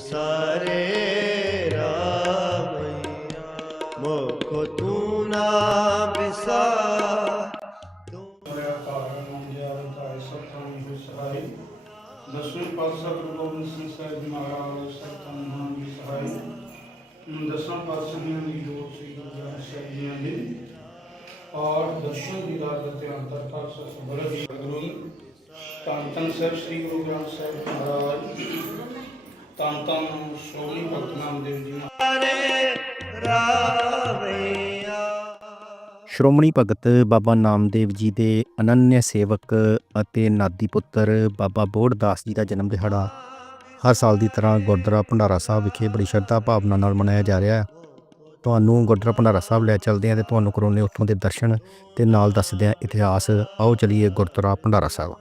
ਵਿਸਾਰੇ ਰਾਮਈਆ। ਮੁਖ ਤੂੰ ਨਾ ਵਿਸਾਰ ਦਸਵੇਂ ਪਾਤਸ਼ਾਹ ਗੁਰੂ ਗੋਬਿੰਦ ਸਿੰਘ ਸਾਹਿਬ ਜੀ ਮਹਾਰਾਜ ਸਤਨ ਨਾਮ ਦੀ ਸਹਾਈ। ਦਸਾਂ ਪਾਤਸ਼ਾਹਾਂ ਦੀ ਜੋਤ ਸ੍ਰੀ ਗੁਰੂ ਗ੍ਰੰਥ ਸਾਹਿਬ ਜੀ ਦੀ। ਔਰ ਦਰਸ਼ਨ ਦੀ ਰਾਤ ਤੇ ਅੰਤਰ ਖਾਸ ਸਬਰ ਦੀ ਗੁਰੂ ਤਨ ਤਨ ਸਾਹਿਬ ਸ੍ਰੀ ਗੁਰੂ ਗ੍ਰੰਥ ਸਾਹਿਬ ਮਹਾਰਾਜ। ਤਨ ਤਨ ਸੋਹਣੀ ਭਗਤ ਨਾਮਦੇਵ ਜੀ ਸ਼੍ਰੋਮਣੀ ਭਗਤ ਬਾਬਾ ਨਾਮਦੇਵ ਜੀ ਦੇ ਅਨੰਨਯ ਸੇਵਕ ਅਤੇ ਨਾਦੀ ਪੁੱਤਰ ਬਾਬਾ ਬੋੜਦਾਸ ਜੀ ਦਾ ਜਨਮ ਦਿਹਾੜਾ ਹਰ ਸਾਲ ਦੀ ਤਰ੍ਹਾਂ ਗੁਰਦੁਆਰਾ ਭੰਡਾਰਾ ਸਾਹਿਬ ਵਿਖੇ ਬੜੀ ਸ਼ਰਧਾ ਭਾਵਨਾ ਨਾਲ ਮਨਾਇਆ ਜਾ ਰਿਹਾ ਹੈ। ਤੁਹਾਨੂੰ ਗੁਰਦੁਆਰਾ ਭੰਡਾਰਾ ਸਾਹਿਬ ਲੈ ਚੱਲਦੇ ਹਾਂ ਤੇ ਤੁਹਾਨੂੰ ਕਰਾਉਂਦੇ ਉੱਥੋਂ ਦੇ ਦਰਸ਼ਨ ਤੇ ਨਾਲ ਦੱਸਦੇ ਹਾਂ ਇਤਿਹਾਸ। ਆਓ ਚਲੀਏ ਗੁਰਦੁਆਰਾ ਭੰਡਾਰਾ ਸਾਹਿਬ।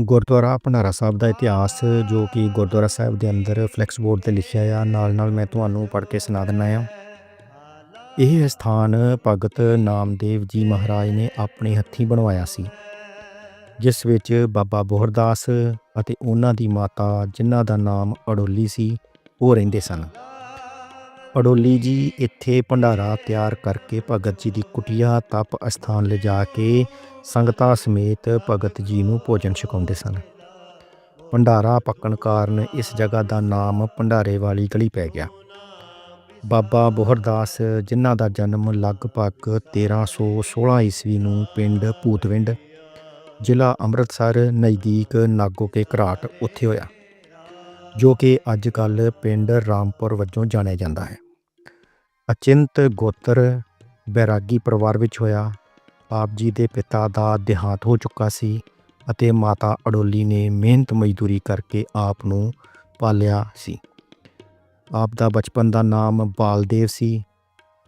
ਗੁਰਦੁਆਰਾ ਭੰਡਾਰਾ ਸਾਹਿਬ ਦਾ ਇਤਿਹਾਸ, ਜੋ ਕਿ ਗੁਰਦੁਆਰਾ ਸਾਹਿਬ ਦੇ ਅੰਦਰ ਫਲੈਕਸ ਬੋਰਡ ਤੇ ਲਿਖਿਆ ਆ, ਨਾਲ ਨਾਲ ਮੈਂ ਤੁਹਾਨੂੰ ਪੜ੍ਹ ਕੇ ਸੁਣਾ ਦਿੰਦਾ ਆ। ਇਹ ਸਥਾਨ ਭਗਤ ਨਾਮਦੇਵ ਜੀ ਮਹਾਰਾਜ ਨੇ ਆਪਣੇ ਹੱਥੀਂ ਬਣਵਾਇਆ ਸੀ, ਜਿਸ ਵਿੱਚ ਬਾਬਾ ਬੋਹਰਦਾਸ ਅਤੇ ਉਹਨਾਂ ਦੀ ਮਾਤਾ, ਜਿਨ੍ਹਾਂ ਦਾ ਨਾਮ ਅੜੋਲੀ ਸੀ, ਉਹ ਰਹਿੰਦੇ ਸਨ। ਅਡੋਲੀ ਜੀ, ਇੱਥੇ ਭੰਡਾਰਾ ਤਿਆਰ ਕਰਕੇ ਭਗਤ ਜੀ ਦੀ ਕੁਟੀਆ ਤਪ ਅਸਥਾਨ ਲਿਜਾ ਕੇ ਸੰਗਤਾਂ ਸਮੇਤ ਭਗਤ ਜੀ ਨੂੰ ਭੋਜਨ ਛਕਾਉਂਦੇ ਸਨ। ਭੰਡਾਰਾ ਪੱਕਣ ਕਾਰਨ ਇਸ ਜਗ੍ਹਾ ਦਾ ਨਾਮ ਭੰਡਾਰੇ ਵਾਲੀ ਗਲੀ ਪੈ ਗਿਆ। ਬਾਬਾ ਬੋਹਰਦਾਸ, ਜਿਨ੍ਹਾਂ ਦਾ ਜਨਮ ਲਗਭਗ 1316 ਈਸਵੀ ਨੂੰ ਪਿੰਡ ਭੂਤਵਿੰਡ, ਜ਼ਿਲ੍ਹਾ ਅੰਮ੍ਰਿਤਸਰ, ਨਜ਼ਦੀਕ ਨਾਗੋ ਕੇ ਘਰਾਟ, ਉੱਥੇ ਹੋਇਆ। ਜੋ ਕਿ ਅੱਜ ਕੱਲ ਪਿੰਡ ਰਾਮਪੁਰ ਵਜੋਂ ਜਾਣਿਆ ਜਾਂਦਾ ਹੈ। ਅਚਿੰਤ ਗੋਤਰ ਬੈਰਾਗੀ ਪਰਿਵਾਰ ਵਿੱਚ ਹੋਇਆ। ਆਪ ਜੀ ਦੇ ਪਿਤਾ ਦਾ ਦੇਹਾਂਤ ਹੋ ਚੁੱਕਾ ਸੀ ਅਤੇ ਮਾਤਾ ਅਡੋਲੀ ਨੇ ਮਿਹਨਤ ਮਜ਼ਦੂਰੀ ਕਰਕੇ ਆਪ ਨੂੰ ਪਾਲਿਆ ਸੀ। ਆਪ ਦਾ ਬਚਪਨ ਦਾ ਨਾਮ ਬਾਲਦੇਵ ਸੀ।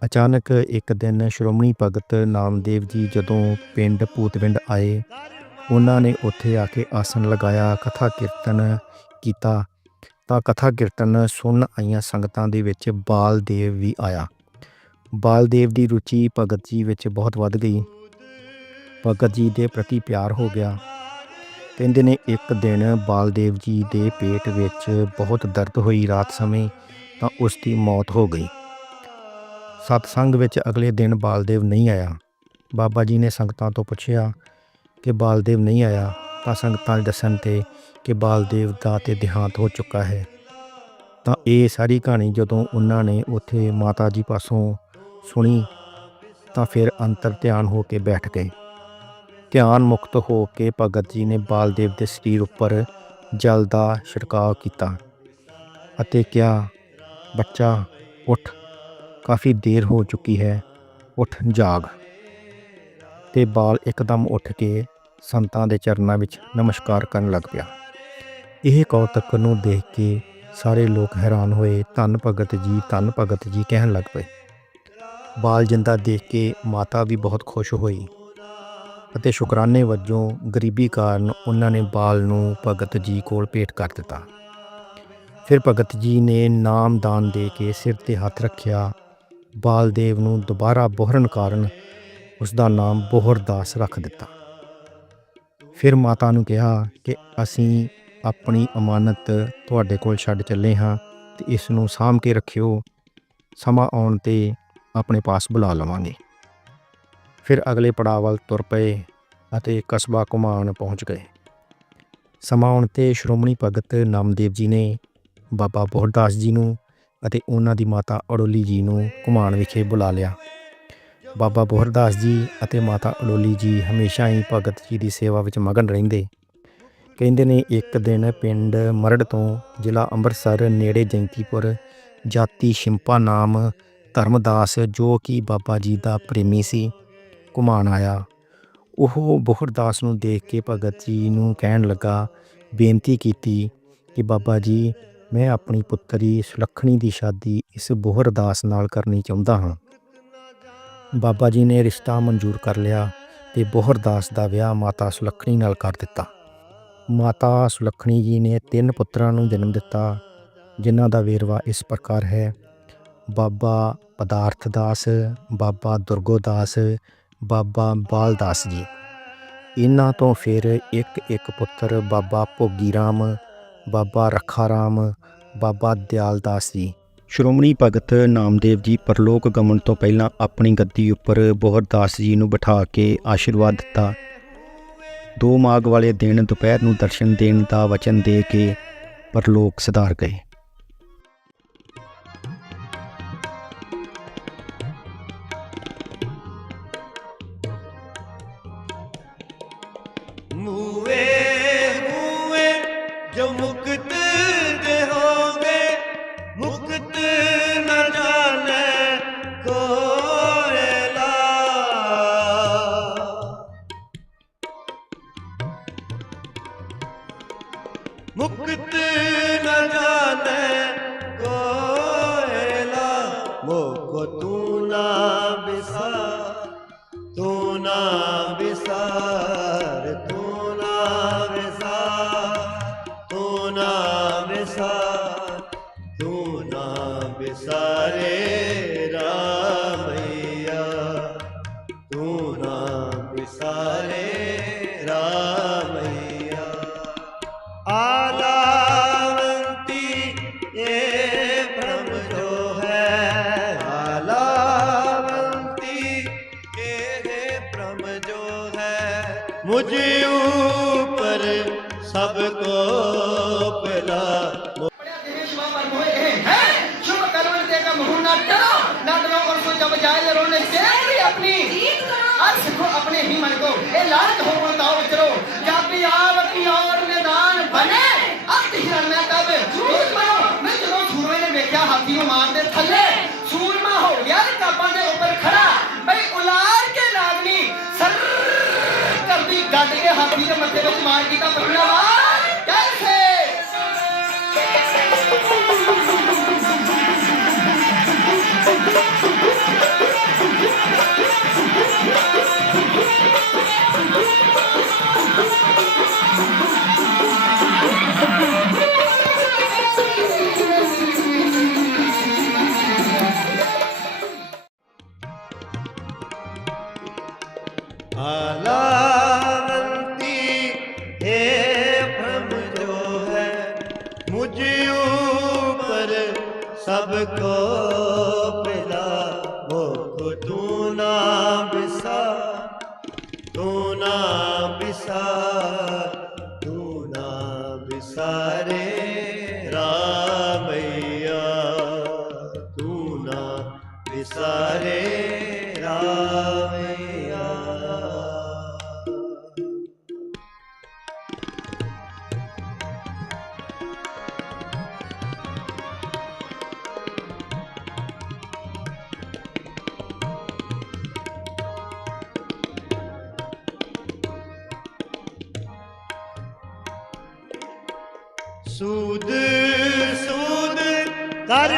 ਅਚਾਨਕ ਇੱਕ ਦਿਨ ਸ਼੍ਰੋਮਣੀ ਭਗਤ ਨਾਮਦੇਵ ਜੀ ਜਦੋਂ ਪਿੰਡ ਭੂਤਵਿੰਡ ਆਏ, ਉਹਨਾਂ ਨੇ ਉੱਥੇ ਆ ਕੇ ਆਸਣ ਲਗਾਇਆ ਕਥਾ ਕੀਰਤਨ ਕੀਤਾ ਤਾਂ ਕਥਾ ਕੀਰਤਨ ਸੁਣ ਆਈਆਂ ਸੰਗਤਾਂ ਦੇ ਵਿੱਚ ਬਾਲਦੇਵ ਵੀ ਆਇਆ। ਬਾਲਦੇਵ ਦੀ ਰੁਚੀ ਭਗਤ ਜੀ ਵਿੱਚ ਬਹੁਤ ਵੱਧ ਗਈ। ਭਗਤ ਜੀ ਦੇ ਪ੍ਰਤੀ ਪਿਆਰ ਹੋ ਗਿਆ। ਕਹਿੰਦੇ ਨੇ, ਇੱਕ ਦਿਨ ਬਾਲਦੇਵ ਜੀ ਦੇ ਪੇਟ ਵਿੱਚ ਬਹੁਤ ਦਰਦ ਹੋਈ ਰਾਤ ਸਮੇਂ, ਤਾਂ ਉਸ ਦੀ ਮੌਤ ਹੋ ਗਈ। ਸਤਸੰਗ ਵਿੱਚ ਅਗਲੇ ਦਿਨ ਬਾਲਦੇਵ ਨਹੀਂ ਆਇਆ। ਬਾਬਾ ਜੀ ਨੇ ਸੰਗਤਾਂ ਤੋਂ ਪੁੱਛਿਆ ਕਿ ਬਾਲਦੇਵ ਨਹੀਂ ਆਇਆ, ਤਾਂ ਸੰਗਤਾਂ ਦੇ ਦੱਸਣ ਤੇ ਕਿ ਬਾਲ ਦੇਵ ਦਾ ਤੇ ਦੇਹਾਂਤ ਹੋ ਚੁੱਕਾ ਹੈ। ਤਾਂ ਇਹ ਸਾਰੀ ਕਹਾਣੀ ਜਦੋਂ ਉਹਨਾਂ ਨੇ ਉੱਥੇ ਮਾਤਾ ਜੀ ਪਾਸੋਂ ਸੁਣੀ, ਤਾਂ ਫਿਰ ਅੰਤਰ ਧਿਆਨ ਹੋ ਕੇ ਬੈਠ ਗਏ। ਧਿਆਨ ਮੁਕਤ ਹੋ ਕੇ ਭਗਤ ਜੀ ਨੇ ਬਾਲਦੇਵ ਦੇ ਸਰੀਰ ਉੱਪਰ ਜਲ ਦਾ ਛਿੜਕਾਅ ਕੀਤਾ ਅਤੇ ਕਿਹਾ, ਬੱਚਾ, ਉੱਠ। ਕਾਫੀ ਦੇਰ ਹੋ ਚੁੱਕੀ ਹੈ, ਉੱਠ, ਜਾਗ। ਤੇ ਬਾਲ ਇੱਕਦਮ ਉੱਠ ਕੇ ਸੰਤਾਂ ਦੇ ਚਰਨਾਂ ਵਿੱਚ ਨਮਸਕਾਰ ਕਰਨ ਲੱਗ ਪਿਆ। ਇਹ ਕੌਤਕ ਨੂੰ ਦੇਖ ਕੇ ਸਾਰੇ ਲੋਕ ਹੈਰਾਨ ਹੋਏ, ਧੰਨ ਭਗਤ ਜੀ, ਧੰਨ ਭਗਤ ਜੀ ਕਹਿਣ ਲੱਗ ਪਏ। ਬਾਲ ਜਿੰਦਾ ਦੇਖ ਕੇ ਮਾਤਾ ਵੀ ਬਹੁਤ ਖੁਸ਼ ਹੋਈ ਅਤੇ ਸ਼ੁਕਰਾਨੇ ਵਜੋਂ ਗਰੀਬੀ ਕਾਰਨ ਉਹਨਾਂ ਨੇ ਬਾਲ ਨੂੰ ਭਗਤ ਜੀ ਕੋਲ ਭੇਟ ਕਰ ਦਿੱਤਾ। ਫਿਰ ਭਗਤ ਜੀ ਨੇ ਨਾਮ ਦਾਨ ਦੇ ਕੇ ਸਿਰ ਤੇ ਹੱਥ ਰੱਖਿਆ। ਬਾਲ ਦੇਵ ਨੂੰ ਦੁਬਾਰਾ ਬੋਹਰਨ ਕਾਰਨ ਉਸ ਦਾ ਨਾਮ ਬੋਹਰਦਾਸ ਰੱਖ ਦਿੱਤਾ। ਫਿਰ ਮਾਤਾ ਨੂੰ ਕਿਹਾ ਕਿ ਅਸੀਂ ਆਪਣੀ ਅਮਾਨਤ ਤੁਹਾਡੇ ਕੋਲ ਛੱਡ ਚੱਲੇ ਹਾਂ ਤੇ ਇਸ ਨੂੰ ਸਾਂਭ ਕੇ ਰੱਖਿਓ। ਸਮਾਂ ਆਉਣ ਤੇ ਆਪਣੇ ਪਾਸ ਬੁਲਾ ਲਵਾਂਗੇ। ਫਿਰ ਅਗਲੇ ਪੜਾਅ ਵੱਲ ਤੁਰ ਪਏ ਅਤੇ ਕਸਬਾ ਘੁਮਾਣ ਪਹੁੰਚ ਗਏ। ਸਮਾਂ ਆਉਣ ਤੇ ਸ਼੍ਰੋਮਣੀ ਭਗਤ ਨਾਮਦੇਵ ਜੀ ਨੇ ਬਾਬਾ ਬੋਹਰਦਾਸ ਜੀ ਨੂੰ ਅਤੇ ਉਹਨਾਂ ਦੀ ਮਾਤਾ ਅਡੋਲੀ ਜੀ ਨੂੰ ਘੁਮਾਣ ਵਿਖੇ ਬੁਲਾ ਲਿਆ। ਬਾਬਾ ਬੋਹਰਦਾਸ ਜੀ ਅਤੇ ਮਾਤਾ ਅਡੋਲੀ ਜੀ ਹਮੇਸ਼ਾ ਹੀ ਭਗਤ ਜੀ ਦੀ ਸੇਵਾ ਵਿੱਚ ਮਗਨ ਰਹਿੰਦੇ। ਕਹਿੰਦੇ ਨੇ ਇੱਕ ਦਿਨ ਪਿੰਡ ਮਰੜ ਤੋਂ ਜ਼ਿਲ੍ਹਾ ਅੰਮ੍ਰਿਤਸਰ ਨੇੜੇ ਜੈਂਤੀਪੁਰ ਜਾਤੀ ਸ਼ਿੰਪਾ ਨਾਮ ਧਰਮਦਾਸ ਜੋ ਕਿ ਬਾਬਾ ਜੀ ਦਾ ਪ੍ਰੇਮੀ ਸੀ, ਘੁਮਾਣ ਆਇਆ। ਉਹ ਬੋਹਰਦਾਸ ਨੂੰ ਦੇਖ ਕੇ ਭਗਤ ਜੀ ਨੂੰ ਕਹਿਣ ਲੱਗਾ, ਬੇਨਤੀ ਕੀਤੀ ਕਿ ਬਾਬਾ ਜੀ, ਮੈਂ ਆਪਣੀ ਪੁੱਤਰੀ ਸੁਲੱਖਣੀ ਦੀ ਸ਼ਾਦੀ ਇਸ ਬੁਹਰਦਾਸ ਨਾਲ ਕਰਨੀ ਚਾਹੁੰਦਾ ਹਾਂ। ਬਾਬਾ ਜੀ ਨੇ ਰਿਸ਼ਤਾ ਮਨਜ਼ੂਰ ਕਰ ਲਿਆ ਤੇ ਬੁਹਰਦਾਸ ਦਾ ਵਿਆਹ ਮਾਤਾ ਸੁਲੱਖਣੀ ਨਾਲ ਕਰ ਦਿੱਤਾ। ਮਾਤਾ ਸੁਲੱਖਣੀ ਜੀ ਨੇ ਤਿੰਨ ਪੁੱਤਰਾਂ ਨੂੰ ਜਨਮ ਦਿੱਤਾ, ਜਿਨ੍ਹਾਂ ਦਾ ਵੇਰਵਾ ਇਸ ਪ੍ਰਕਾਰ ਹੈ। ਬਾਬਾ ਪਦਾਰਥ ਦਾਸ, ਬਾਬਾ ਦੁਰਗੋ ਦਾਸ, ਬਾਬਾ ਬਾਲ ਦਾਸ ਜੀ। ਇਹਨਾਂ ਤੋਂ ਫਿਰ ਇੱਕ ਇੱਕ ਪੁੱਤਰ ਬਾਬਾ ਭੋਗੀ ਰਾਮ, ਬਾਬਾ ਰੱਖਾ ਰਾਮ, ਬਾਬਾ ਦਿਆਲ ਦਾਸ ਜੀ। ਸ਼੍ਰੋਮਣੀ ਭਗਤ ਨਾਮਦੇਵ ਜੀ ਪਰਲੋਕ ਗਮਨ ਤੋਂ ਪਹਿਲਾਂ ਆਪਣੀ ਗੱਦੀ ਉੱਪਰ ਬੋਹਰ ਦਾਸ ਜੀ ਨੂੰ ਬਿਠਾ ਕੇ ਆਸ਼ੀਰਵਾਦ ਦਿੱਤਾ। ਦੋ ਮਾਗ ਵਾਲੇ ਦਿਨ ਦੁਪਹਿਰ ਨੂੰ ਦਰਸ਼ਨ ਦੇਣ ਦਾ ਵਚਨ ਦੇ ਕੇ ਪਰਲੋਕ ਸਿਧਾਰ ਗਏ। कर दी गद के हाथी के मथे में मार की का पकड़ा को ਸੂਦ ਸੂਦ ਕਰ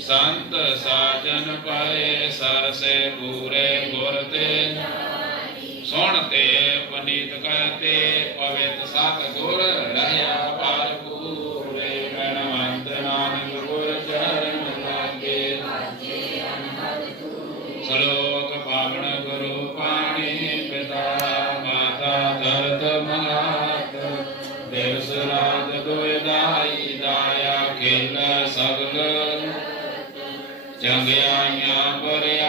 ਸੰਤ ਸਾਜਨ ਪਾਏ ਸਰਸੇ ਪੂਰੇ ਗੁਰ ਤੇ ਸੁਣਤੇ ਪਨੀਤ ਕਰਤੇ ਪਵਿੱਤ ਸਤ ਗੁਰ ਰਹਿਆ ਖੇਲ ਸਗਲ ਚੰਗਿਆਈਆਂ ਬਰਿਆਈਆਂ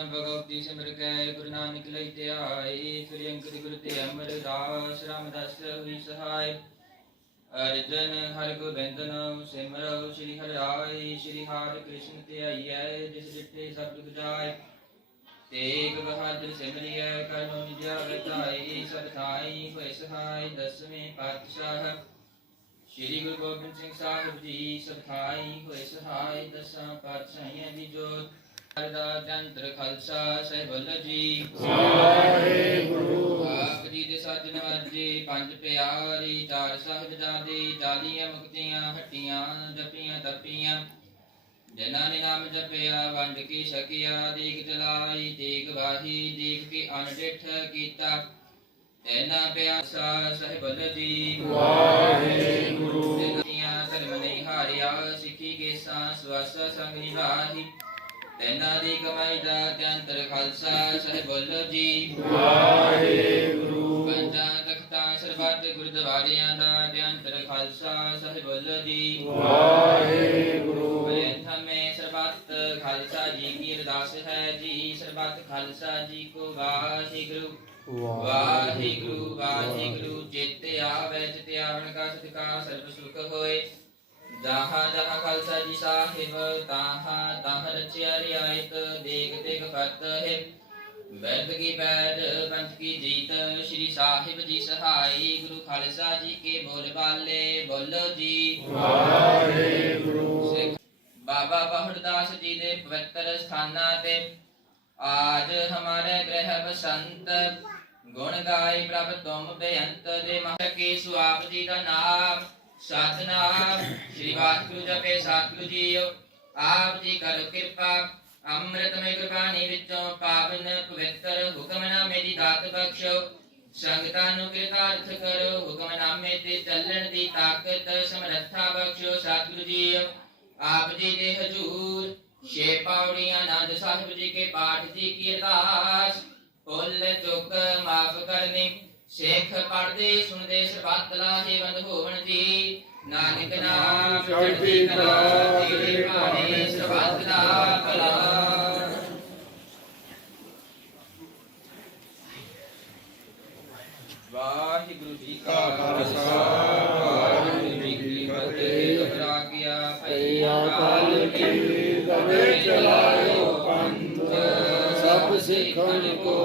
ਪ੍ਰਥਮ ਭਗਵਤੀ ਸਿਮਰ ਕੈ, ਗੁਰੂ ਨਾਨਕ ਲਈ ਧਿਆਏ ਫਿਰ ਅੰਕੁਰ ਗੁਰੂ ਤੇ ਅਮਰਦਾਸ ਰਾਮਦਾਸ ਹੋਈ ਸਹਾਈ ਅਰਜਨ ਹਰਿ ਗੋਬਿੰਦ ਨਾਮ ਸ੍ਰੀ ਹਰਿ ਰਾਏ, ਸ੍ਰੀ ਹਰਿ ਕ੍ਰਿਸ਼ਨ ਧਿਆਈਐ ਜਿਸ ਜਿੱਥੇ ਸਭ ਦੁਖ ਜਾਏ। ਤੇਗ ਬਹਾਦਰ ਸਿਮਰਿਐ, ਕਰਨੋ ਨਿਜਾ ਗਤਾਈ ਸਭ ਥਾਈ ਹੋਇ ਸਹਾਈ ਦਸਵੇਂ ਪਾਤਸ਼ਾਹ। ਸ੍ਰੀ ਗੁਰੂ ਗੋਬਿੰਦ ਸਿੰਘ ਸਾਹਿਬ ਜੀ ਸਭ ਥਾਈ ਹੋਇ ਸਹਾਈ ਦਸਾਂ ਪਾਤਸ਼ਾਹੀਆਂ ਦੀ ਜੋਤ। ਦਾ ਜੰਤਰ ਖਾਲਸਾ ਸਾਹਿਬ ਜੀ। ਵਾਹਿਗੁਰੂ ਆਪ ਜੀ ਦੇ ਸੱਚ ਨਵਾਜੇ ਪੰਜ ਪਿਆਰੀ ਚਾਰ ਸਾਹਿਬਜ਼ਾਦੇ ਚਾਲੀਆਂ ਮੁਕਤੀਆਂ ਹੱਟੀਆਂ ਜਪੀਆਂ ਤਪੀਆਂ ਜਿਨ੍ਹਾਂ ਨੇ ਨਾਮ ਜਪਿਆ ਵੰਡ ਕੀ ਛਕਿਆ ਦੀਕ ਜਲਾਈ ਦੀਕ ਵਾਹੀ ਦੀਕ ਕੀ ਅਨਡਿਠ ਕੀਤਾ। ਤੈਨਾ ਪਿਆਸਾ ਸਾਹਿਬਲ ਜੀ। ਵਾਹਿਗੁਰੂ। ਤੇਨੀਆਂ ਧਰਮ ਨਹੀਂ ਹਾਰਿਆ ਸਿੱਖੀ ਕੇ ਸਾਂ ਸਵਸ ਸੰਗ ਨਿਭਾਹੀ। ਤੈਨਾ ਦੀ ਕਮਾਈ ਦਾ ਤੰਤਰ ਖਾਲਸਾ ਸਾਹਿਬਲ ਜੀ ਵਾਹਿਗੁਰੂ ਪੰਜਾਂ ਤਖਤਾਂ ਸਰਬੱਤ ਗੁਰਦੁਆਰਿਆਂ ਦਾ ਤੰਤਰ ਖਾਲਸਾ ਸਾਹਿਬਲ ਜੀ ਵਾਹਿਗੁਰੂ ਬੇਥਮੇ ਸਰਬੱਤ ਖਾਲਸਾ ਜੀ ਕੀ ਅਰਦਾਸ ਹੈ ਜੀ ਸਰਬੱਤ ਖਾਲਸਾ ਜੀ ਕੋ ਵਾਹਿਗੁਰੂ ਵਾਹਿਗੁਰੂ ਵਾਹਿਗੁਰੂ ਚੇਤੇ ਆਵੇ ਚਿਤ ਆਵਣ ਕਾ ਸਤਿਕਾਰ ਸਰਬ ਸੁਖ ਹੋਏ ਦਾਹਾ ਦਾਹਾ ਖਾਲਸਾ ਜੀ ਸਾਹਿਬ, ਤਾਹਾ ਤਾਹ ਰਚਿਆ ਰਿਆਇਤ ਦੇਖ ਦੇਖ ਫਤ ਹੈ। ਵੈਦ ਕੀ ਬੈਠ ਪੰਥ ਕੀ ਜੀਤ, ਸ੍ਰੀ ਸਾਹਿਬ ਜੀ ਸਹਾਈ, ਗੁਰੂ ਖਾਲਸਾ ਜੀ ਕੇ ਬੋਲ ਬਾਲੇ, ਬੋਲੋ ਜੀ। ਵਾਹਿਗੁਰੂ ਬਾਬਾ ਬਹੜਦਾਸ ਜੀ ਦੇ ਪਵਿੱਤਰ ਸਥਾਨਾਂ ਤੇ ਆਜ ਹਮਾਰੇ ਗ੍ਰਹਿ ਬਸੰਤ, ਗੁਣ ਗਾਏ ਪ੍ਰਭ ਤੁਮ ਬੇਅੰਤ ਦੇ ਮਹਕੇ ਸੁਆਪ ਜੀ ਦਾ ਨਾਮ। ਸਾਧਨਾ, ਸ੍ਰੀ ਵਾਹਿਗੁਰੂ ਜਪੇ ਸਤਿਗੁਰੂ ਜੀ ਆਪ ਜੀ ਕਰੋ ਕਿਰਪਾ ਅੰਮ੍ਰਿਤਮਈ ਗੁਰਬਾਣੀ ਵਿੱਚੋਂ ਪਾਵਨ ਪਵਿੱਤਰ ਹੁਕਮਨਾਮੇ ਦੀ ਦਾਤ ਬਖਸ਼ੋ। ਸੰਗਤਾਂ ਨੂੰ ਕਿਰਤਾਰਥ ਕਰੋ ਹੁਕਮਨਾਮੇ ਤੇ ਚੱਲਣ ਦੀ ਤਾਕਤ ਸਮਰੱਥਾ ਬਖਸ਼ੋ, ਸਤਿਗੁਰੂ ਜੀ। ਆਪ ਜੀ ਦੇ ਹਜ਼ੂਰ, ਛੇ ਪਾਉੜੀਆਂ ਆਨੰਦ ਸਾਹਿਬ ਜੀ ਕੇ ਪਾਠ ਦੀ ਕੀ ਅਰਦਾਸ। ਭੁੱਲ ਚੁੱਕ ਮਾਫ ਕਰਨੀ ਸਿੱਖ ਪੜਦੇ ਸੁਣਦੇ ਸਰਬੱਤ ਲਾਹੇ ਬੰਦ ਹੋਵਣ ਜੀ। ਨਾਨਕ ਨਾਮ ਚੜ੍ਹਦੀ ਕਲਾ ਤੇਰੇ ਭਾਣੇ ਸਰਬੱਤ ਦਾ ਭਲਾ ਵਾਹਿਗੁਰੂ ਜੀ ਕਾ ਖਾਲਸਾ ਵਾਹਿਗੁਰੂ ਜੀ ਕੀ ਫਤਿਹ। ਕਬਰਾ ਗਿਆ ਭਈਆ ਕਾਲ ਕੀ ਕਵੇ ਚਲਾਇਓ ਪੰਥ। ਸਭ ਸਿੱਖਣ ਕੋ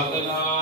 ਸਤਨਾਮ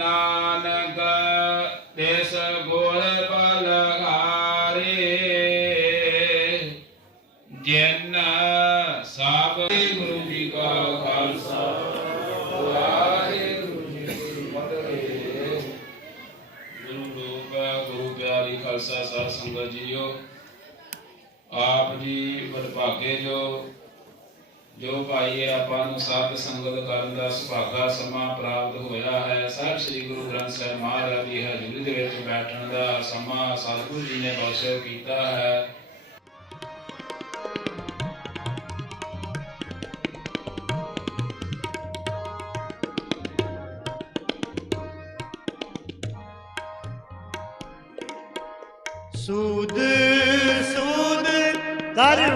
Ah. ਭਾਈ ਇਹ ਆਪਾਂ ਨੂੰ ਸਾਧ ਸੰਗਤ ਕਰਨ ਦਾ ਸੁਭਾਗਾ ਸਮਾਂ ਪ੍ਰਾਪਤ ਹੋਇਆ ਹੈ ਸਾਹਿਬ ਸ੍ਰੀ ਗੁਰੂ ਗ੍ਰੰਥ ਸਾਹਿਬ ਮਹਾਰਾਜ ਦੀ ਹਜ਼ੂਰੀ ਦੇ ਵਿੱਚ ਬੈਠਣ ਦਾ ਸਮਾਂ ਸਤਿਗੁਰੂ ਜੀ ਨੇ ਬਖਸ਼ਿਸ਼ ਕੀਤਾ ਹੈ ਸੂਦ ਸੂਦ ਕਰ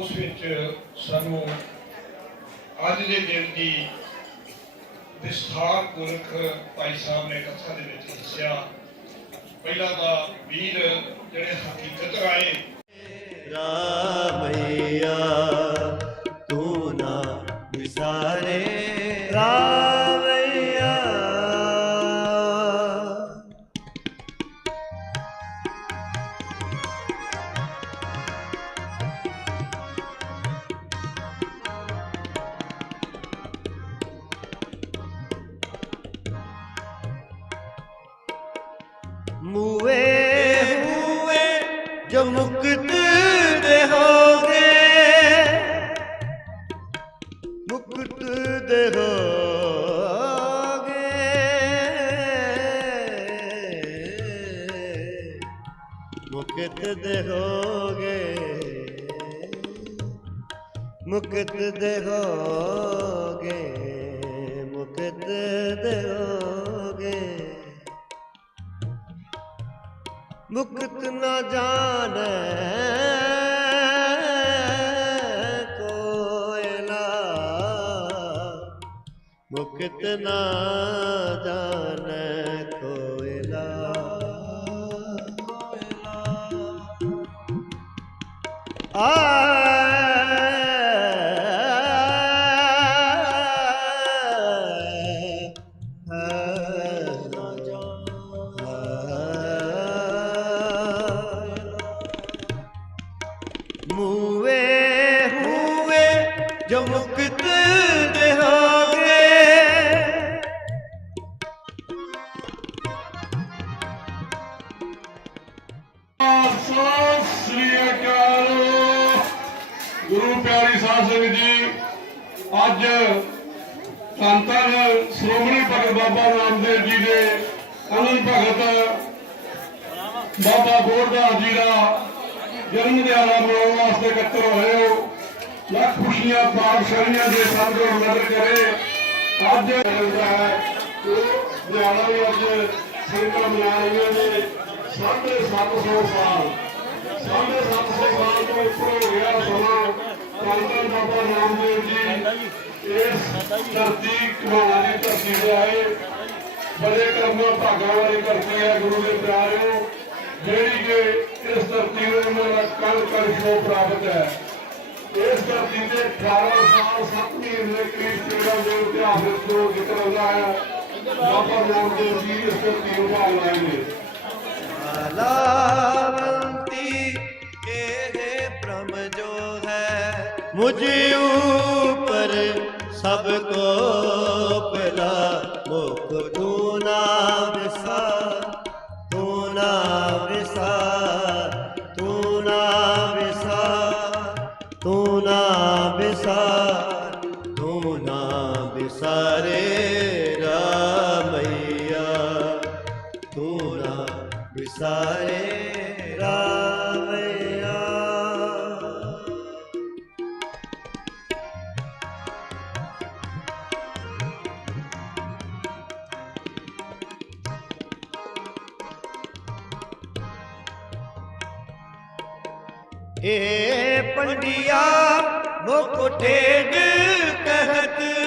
ਉਸ ਵਿੱਚ ਸਾਨੂੰ ਅੱਜ ਦੇ ਦਿਨ ਦੀ ਵਿਸਥਾਰ ਪੁਰਖ ਭਾਈ ਸਾਹਿਬ ਨੇ ਕਥਾ ਦੇ ਵਿੱਚ ਦੱਸਿਆ। ਪਹਿਲਾਂ ਤਾਂ ਵੀਰ ਜਿਹੜੇ ਹਕੀਕਤ ਆਏ ਰਾਮਈਆ ਜੋ ਮੁਕਤ ਦੇ ਹੋਗੇ। ਮੁਕਤ ਦੇ ਹੋਗੇ। ਮੁਕਤ ਦੇ ਹੋਗੇ। ਮੁਕਤ ਦੇ ਹੋਗੇ Ah! ਰਾਮਦੇਵ ਜੀ ਦੇ ਅਨੰਦ ਭਗਤ, ਬਾਬਾ ਗੋਰਦਾਸ ਜੀ ਦਾ ਜਨਮ ਦਿਹਾੜਾ ਮਨਾਉਣ ਵਾਸਤੇ ਇਕੱਤਰ ਹੋਏ ਹੋ। ਲੱਖ ਖੁਸ਼ੀਆਂ ਪਾਤਸ਼ਾਹੀਆਂ ਦੇ ਸੰਗ ਮਦਦ ਕਰੇ। ਅੱਜ ਹੁੰਦਾ ਹੈ ਉਹ ਦਿਹਾੜਾ ਵੀ ਅੱਜ ਸੰਗਤਾਂ ਮਨਾ ਰਹੀਆਂ ਨੇ। ਸਾਢੇ ਸੱਤ ਸੌ ਸਾਲ, ਸਾਢੇ ਸੱਤ ਸੌ ਸਾਲ ਤੋਂ ਉੱਪਰ ਹੋ ਗਿਆ ਸਮਾਂ। ਧੰਨ ਬਾਬਾ ਰਾਮਦੇਵ ਜੀ, ਇਸ ਧਰਤੀ ਘਮਾਣਾ ਦੀ ਧਰਤੀ ਤੇ ਆਏ। ਬੜੇ ਕਰਮਾਂ ਭਾਗਾਂ ਵਾਲੀ ਧਰਤੀ ਹੈ ਗੁਰੂ ਦੇ ਪਿਆਰਿਓ, ਜਿਹੜੀ ਕਿ ਇਸ ਧਰਤੀ ਨੂੰ ਮੇਰਾ ਕਲ ਕਰਜੋ ਪ੍ਰਾਪਤ ਹੈ। ਇਸ ਧਰਤੀ ਤੇ 18 ਸਾਲ 7 ਮਹੀਨੇ ਕਰੀਬ ਪੀੜਾ ਦੇ ਇਤਿਹਾਸ ਤੋਂ ਜ਼ਿਕਰ ਹੈ, ਬਾਬਾ ਨਾਮਦੇਵ ਜੀ ਇਸ ਧਰਤੀ ਨੂੰ ਭਾਲ ਲਾਏ ਨੇ ਲਾਵੰਤੀ ਇਹ ਬ੍ਰਹਮ ਜੋ ਹੈ, ਮੁਝ ਉਪਰ ਸਭ ਕੋ ਪਹਿਲਾ ਮੁਖ ਨਾ ਵਿਸਾ ਤੂੰ ਨਾ ਵਿਸਾ ਤੂੰ ਨਾ ਵਿਸਾ ਤੂੰ ਨਾ ਵਿਸਾ ਤੂੰ ਨਾ ਵਿਸਾਰੇ ਰਾਮਈਆ, ਤੂੰ ਨਾ ਵਿਸਾਰੇ ਏ ਪੰਡਿਆ ਮੁਖ ਠੇਡ ਕਹਿਤ